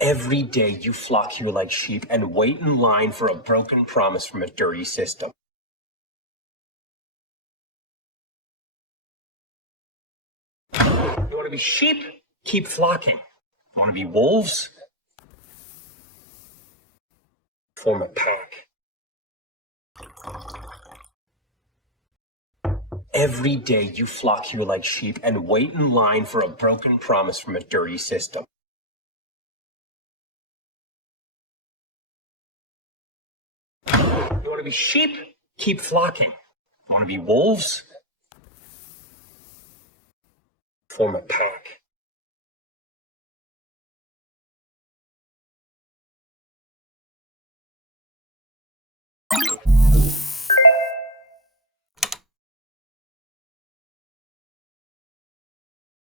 Every day you flock here like sheep and wait in line for a broken promise from a dirty system. You want to be sheep? Keep flocking. You want to be wolves? Form a pack. Every day you flock here like sheep and wait in line for a broken promise from a dirty system. You want to be sheep? Keep flocking. You want to be wolves? Form a pack.